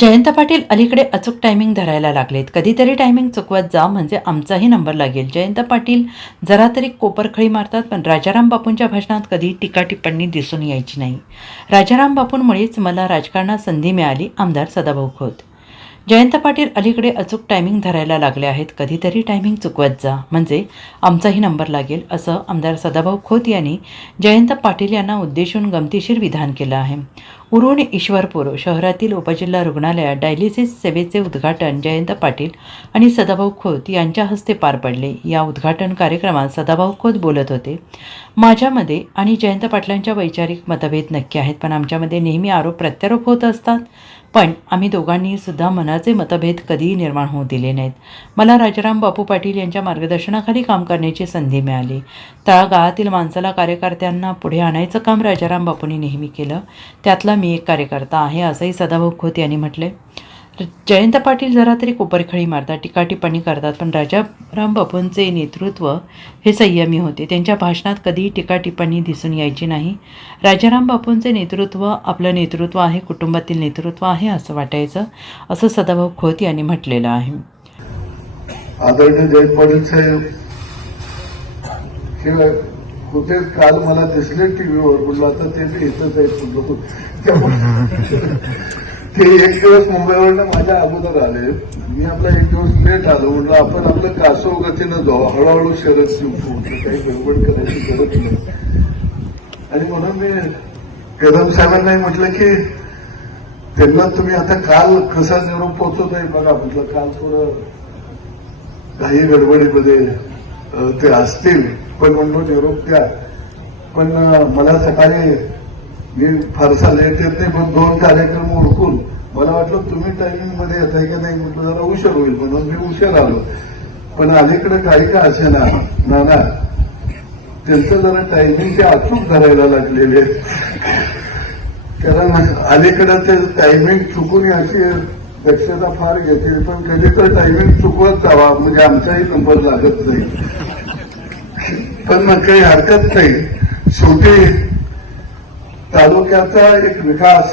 जयंत पाटील अलीकडे अचूक टायमिंग धरायला लागलेत. कधीतरी टायमिंग चुकवत जा म्हणजे आमचाही नंबर लागेल. जयंत पाटील जरा तरी कोपरखळी मारतात, पण राजाराम बापूंच्या भाषणात कधी टीका टिप्पणी दिसून यायची नाही. राजाराम बापूंमुळेच मला राजकारणात संधी मिळाली. आमदार सदाभाऊ खोत. जयंत पाटील अलीकडे अचूक टायमिंग धरायला लागले आहेत. कधीतरी टायमिंग चुकवत जा म्हणजे आमचाही नंबर लागेल, असं आमदार सदाभाऊ खोत यांनी जयंत पाटील यांना उद्देशून गमतीशीर विधान केलं आहे. उरुण ईश्वरपूर शहरातील उपजिल्हा रुग्णालयात डायलिसिस सेवेचे उद्घाटन जयंत पाटील आणि सदाभाऊ खोत यांच्या हस्ते पार पडले. या उद्घाटन कार्यक्रमात सदाभाऊ खोत बोलत होते. माझ्यामध्ये आणि जयंत पाटलांच्या वैचारिक मतभेद नक्की आहेत, पण आमच्यामध्ये नेहमी आरोप प्रत्यारोप होत असतात. पण आम्ही दोघांनी सुद्धा मनाचे मतभेद कधीही निर्माण होऊ दिले नाहीत. मला राजाराम बापू पाटील यांच्या मार्गदर्शनाखाली काम करण्याची संधी मिळाली. तळागाळातील माणसाला, कार्यकर्त्यांना पुढे आणायचं काम राजाराम बापूंनी नेहमी केलं. त्यातला मी एक कार्यकर्ता आहे, असंही सदाभाऊ खोत यांनी म्हटले. जयंत पाटील जरा तरी कोपरखळी मारतात, टीका टिप्पणी करतात, पण राजाराम बापूंचे नेतृत्व हे संयमी होते. त्यांच्या भाषणात कधीही टीका टिप्पणी दिसून यायची नाही. राजाराम बापूंचे नेतृत्व आपलं नेतृत्व आहे, कुटुंबातील नेतृत्व आहे असं वाटायचं, असं सदाभाऊ खोत यांनी म्हटलेलं आहे. आदरणीय जयंत पाटील साहेब हे कुठे काल मला दिसले टीव्हीवर, बोललो आता ते बी इथंच आहे. ते एक दिवस मुंबईवरनं माझ्या अगोदर आले. मी आपला एक दिवस लेट आलो. म्हटलं आपण आपलं कासो गतीनं जाऊ, हळूहळू शरद जिंकू, काही गडबड करायची गरज नाही. आणि म्हणून मी कदम साहेबांनाही म्हटलं की त्यांना तुम्ही आता काल कसा निरोप पोहोचवत आहे बघा. म्हटलं काल थोडं काही गडबडीमध्ये ते असतील, पण म्हणतो निरोप द्या. पण मला सकाळी मी फारसा लेट येत नाही, पण 2 कार्यक्रम ओळखून मला वाटलं तुम्ही टायमिंग मध्ये येत आहे की नाही. म्हटलं जरा उशीर होईल म्हणून मी उशीर आलो. पण अलीकडे काही का असे ना त्यांचं जरा टायमिंग ते अचूक धरायला लागलेले. कारण अलीकडे ते टायमिंग चुकून याची दक्षता फार घेतील, पण कधी तर टायमिंग चुकवत जावा म्हणजे आमचाही नंबर लागत नाही. पण मग काही हरकत नाही. शेवटी तालुक्याचा एक विकास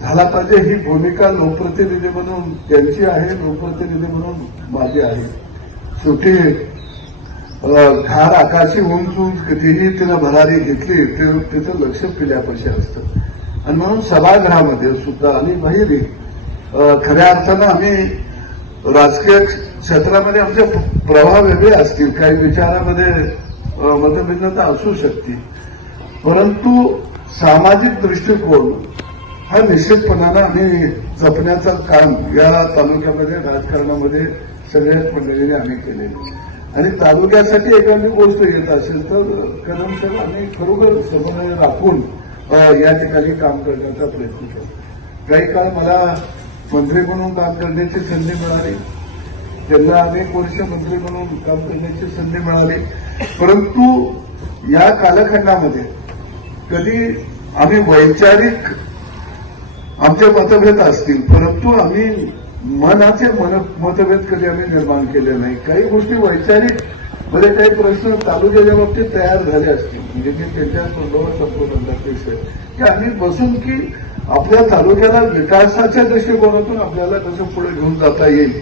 झाला पाहिजे ही भूमिका लोकप्रतिनिधी म्हणून त्यांची आहे, लोकप्रतिनिधी म्हणून माझी आहे. शेवटी घार आकाशी उंच उंच कधीही तिनं भरारी घेतली तिचं लक्ष पिल्यापाशी असतं. आणि म्हणून सभागृहामध्ये सुद्धा आणि बाहेरही खऱ्या अर्थानं आम्ही राजकीय क्षेत्रामध्ये आमचे प्रवाह वेगळे असतील, काही विचारामध्ये मतभिन्नता असू शकते, परंतु सामाजिक दृष्टिकोन हा निश्चितपणानं आम्ही जपण्याचं काम या तालुक्यामध्ये राजकारणामध्ये सगळ्याच मंडळीने आम्ही केलेलं. आणि तालुक्यासाठी एखादी गोष्ट येत असेल तर कदम साहेब आम्ही खरोखर समन्वय राखून या ठिकाणी काम करण्याचा प्रयत्न केला. काही काळ मला मंत्री म्हणून काम करण्याची संधी मिळाली, त्यांना अनेक वर्ष मंत्री म्हणून काम करण्याची संधी मिळाली. परंतु या कालखंडामध्ये कधी आम्ही वैचारिक आमचे मतभेद असतील, परंतु आम्ही मनाचे मतभेद कधी आम्ही निर्माण केले नाही. काही गोष्टी वैचारिक मध्ये काही प्रश्न तालुक्याच्या बाबतीत तयार झाले असतील, म्हणजे मी त्यांच्या तोंडावर संपूर्ण की आम्ही बसून की आपल्या तालुक्याला विकासाच्या दृष्टिकोनातून आपल्याला कसं पुढे घेऊन जाता येईल.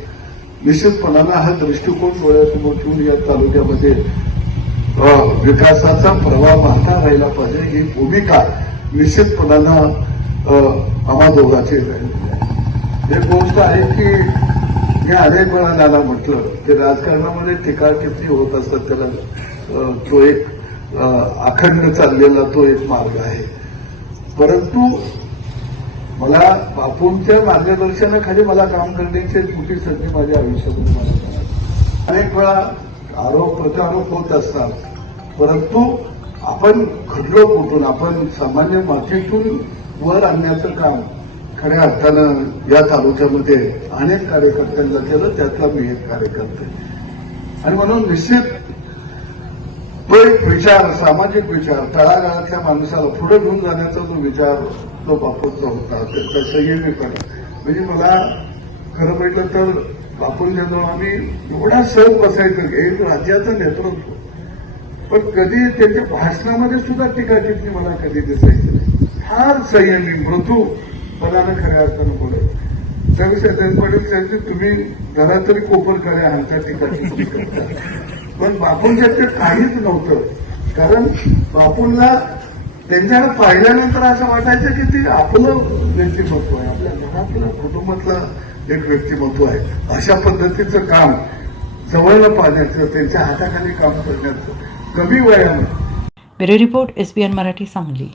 निश्चितपणानं हा दृष्टिकोन डोळ्यासमोर ठेवून या तालुक्यामध्ये विकासाचा प्रवाह वाहता राहिला पाहिजे ही भूमिका निश्चितपणानं आम्हा दोघांची राहील. एक गोष्ट आहे की मी अनेक वेळा नाना म्हटलं की राजकारणामध्ये टीका टिप्पणी होत असतात, त्याला तो एक अखंड चाललेला तो एक मार्ग आहे. परंतु मला बापूंच्या मार्गदर्शनाखाली मला काम करण्याची एक मोठी संधी माझ्या आयुष्यामध्ये मला मिळाली. अनेक वेळा आरोप प्रत्यारोप होत असतात, परंतु आपण खडलो कुठून आपण सामान्य मातीतून वर आणण्याचं काम खऱ्या अर्थानं या तालुक्यामध्ये अनेक कार्यकर्त्यांना केलं, त्यातला मी एक कार्यकर्ते. आणि म्हणून निश्चित तो एक विचार, सामाजिक विचार, तळागाळातल्या माणसाला पुढे घेऊन जाण्याचा जो विचार तो बापूंचा होता, त्याचा संयमीपणा. म्हणजे मला खरं म्हटलं तर बापूंच्याजवळ आम्ही एवढा सहज बसायचं की एक राज्याचं नेतृत्व, पण कधी त्यांच्या भाषणामध्ये सुद्धा टीका टिप्पणी मला कधी दिसायची नाही. फार संयमी, मृदू पणानं खऱ्या अर्थानं बोलायचं. जयंत पाटील साहेब तुम्ही जरा तरी कोपरखळे आमच्या ठिकाणी करता, पण बापूंच्या ते काहीच नव्हतं. कारण बापूंना त्यांच्याकडे पाहिल्यानंतर असं वाटायचं की ते आपलं व्यक्तिमत्व आहे, आपल्या घरातलं कुटुंबातलं एक व्यक्तिमत्व आहे. अशा पद्धतीचं काम जवळनं पाहण्याचं, त्यांच्या हाताखाली काम करण्याचं कमी वयानं. Bureau report SBN Marathi Sangli.